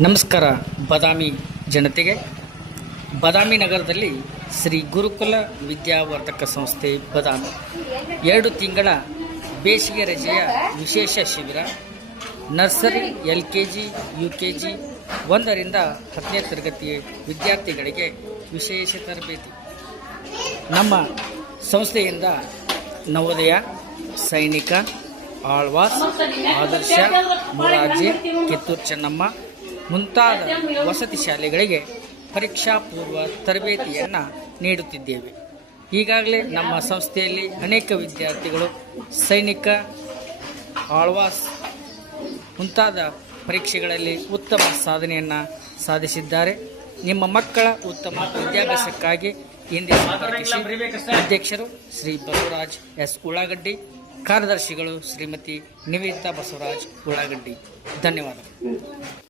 ನಮಸ್ಕಾರ ಬಾದಾಮಿ ಜನತೆಗೆ. ಬಾದಾಮಿ ನಗರದಲ್ಲಿ ಶ್ರೀ ಗುರುಕುಲ ವಿದ್ಯಾವರ್ಧಕ ಸಂಸ್ಥೆ ಬಾದಾಮಿ 2 ತಿಂಗಳ ಬೇಸಿಗೆ ರಜೆಯ ವಿಶೇಷ ಶಿಬಿರ. ನರ್ಸರಿ, LKG, UKG 1ರಿಂದ 10ನೇ ತರಗತಿ ವಿದ್ಯಾರ್ಥಿಗಳಿಗೆ ವಿಶೇಷ ತರಬೇತಿ. ನಮ್ಮ ಸಂಸ್ಥೆಯಿಂದ ನವೋದಯ, ಸೈನಿಕ, ಆಳ್ವಾಸ್, ಆದರ್ಶ, ಮೊರಾರ್ಜಿ, ಕಿತ್ತೂರು ಚೆನ್ನಮ್ಮ ಮುಂತಾದ ವಸತಿ ಶಾಲೆಗಳಿಗೆ ಪರೀಕ್ಷಾ ಪೂರ್ವ ತರಬೇತಿಯನ್ನು ನೀಡುತ್ತಿದ್ದೇವೆ. ಈಗಾಗಲೇ ನಮ್ಮ ಸಂಸ್ಥೆಯಲ್ಲಿ ಅನೇಕ ವಿದ್ಯಾರ್ಥಿಗಳು ಸೈನಿಕ, ಆಳ್ವಾಸ್ ಮುಂತಾದ ಪರೀಕ್ಷೆಗಳಲ್ಲಿ ಉತ್ತಮ ಸಾಧನೆಯನ್ನು ಸಾಧಿಸಿದ್ದಾರೆ. ನಿಮ್ಮ ಮಕ್ಕಳ ಉತ್ತಮ ವಿದ್ಯಾಭ್ಯಾಸಕ್ಕಾಗಿ ಹಿಂದೆ ಸಂಪರ್ಕಿಸಿ. ಅಧ್ಯಕ್ಷರು ಶ್ರೀ ಬಸವರಾಜ್ ಎಸ್ ಉಳ್ಳಾಗಡ್ಡಿ, ಕಾರ್ಯದರ್ಶಿಗಳು ಶ್ರೀಮತಿ ನಿವೇದಿತಾ ಬಸವರಾಜ್ ಉಳ್ಳಾಗಡ್ಡಿ. ಧನ್ಯವಾದ.